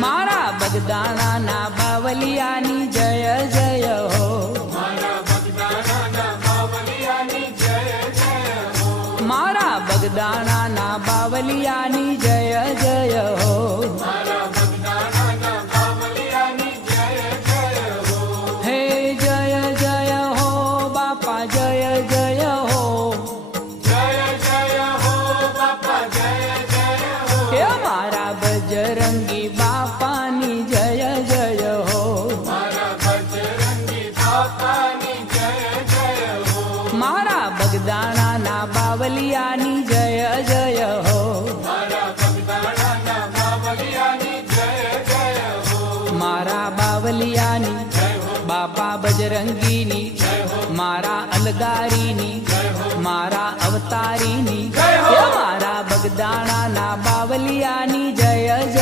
मारा बगदाना ना बावलियानी जय जय हो। मारा बगदाना ना बावलियानी जय जय हो। हे जय जय हो बापा जय जय हो। हे मारा बजरंगी बापानी जय जय हो। मारा बगदाना ना बावलियानी जय जय हो। मारा बावलियानी बापा बजरंगीनी मारा अलगारीनी मारा अवतारीनी मारा बगदाना ना बावलियानी जय जय।